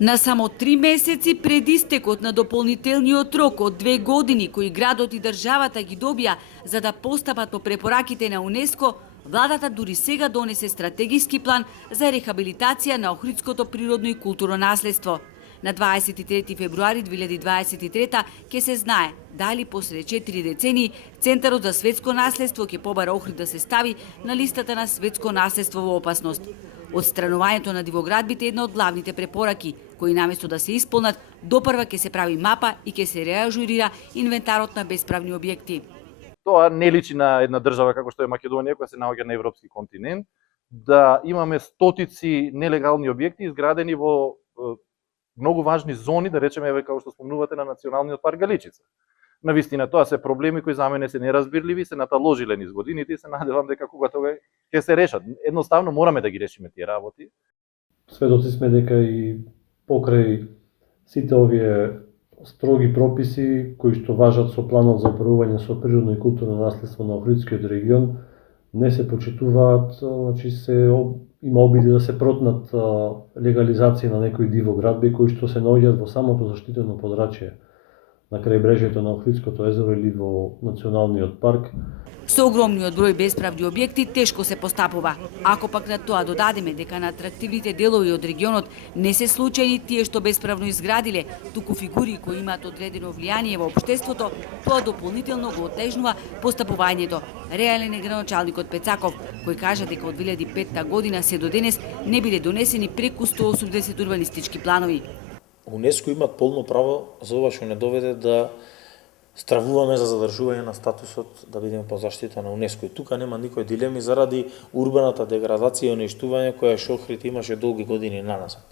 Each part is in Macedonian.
На само 3 месеци пред истекот на дополнителниот рок од 2 години кои градот и државата ги добија за да постапат по препораките на УНЕСКО, владата дури сега донесе стратегиски план за рехабилитација на Охридското природно и културно наследство. На 23 февруари 2023 ќе се знае дали после 4 децении Центарот за светско наследство ќе побара Охрид да се стави на листата на светско наследство во опасност. Отстранувањето на дивоградбите е една од главните препораки, кои наместо да се исполнат, допрва ќе се прави мапа и ќе се реажурира инвентарот на бесправни објекти. Тоа не личи на една држава како што е Македонија, која се наоѓа на европски континент, да имаме стотици нелегални објекти изградени во многу важни зони, да речеме, како што спомнувате, на Националниот парк Галичица. Навистина, тоа се проблеми кои за мене се неразбирливи, се наталожиле низ годините и се надевам дека кога тоа ќе се решат. Едноставно мораме да ги решиме тие работи. Сведоци сме дека и покрај сите овие строги прописи кои што важат со планот за управување со природно и културно наследство на Охридскиот регион не се почитуваат, значи има обиди да се протнат легализација на некои дивоградби кои што се наоѓаат во самото заштитено подрачје на крајбрежјето на Охридското езеро или во Националниот парк. Со огромниот број бесправни објекти тешко се постапува. Ако пак на тоа додадеме дека на атрактивните делови од регионот не се случајни тие што бесправно изградиле, туку фигури кои имаат одредено влијание во општеството, тоа дополнително го отежнува постапувањето. Реален е градоначалникот Пецаков, кој кажа дека од 2005 година се до денес не биле донесени преку 180 урбанистички планови. УНЕСКО имат полно право за ова што не доведе да стравуваме за задржување на статусот да бидеме под заштита на УНЕСКО. И тука нема никој дилеми заради урбаната деградација и уништување која Охрид имаше долги години наназад.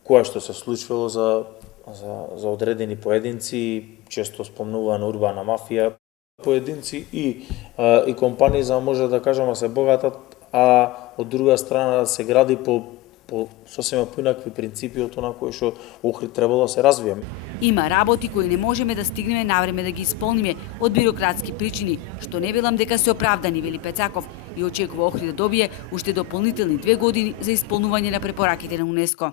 Која што се случвало за одредени поединци, често спомнувана урбана мафија, поединци и компании за може да кажеме се богатат, а од друга страна да се гради по сосема поинакви принципи од она кои што Охрид требало да се развие. Има работи кои не можеме да стигнеме навреме да ги исполниме од бирократски причини, што не велам дека се оправдани, вели Пецаков, и очекува Охрид да добие уште дополнителни 2 години за исполнување на препораките на УНЕСКО.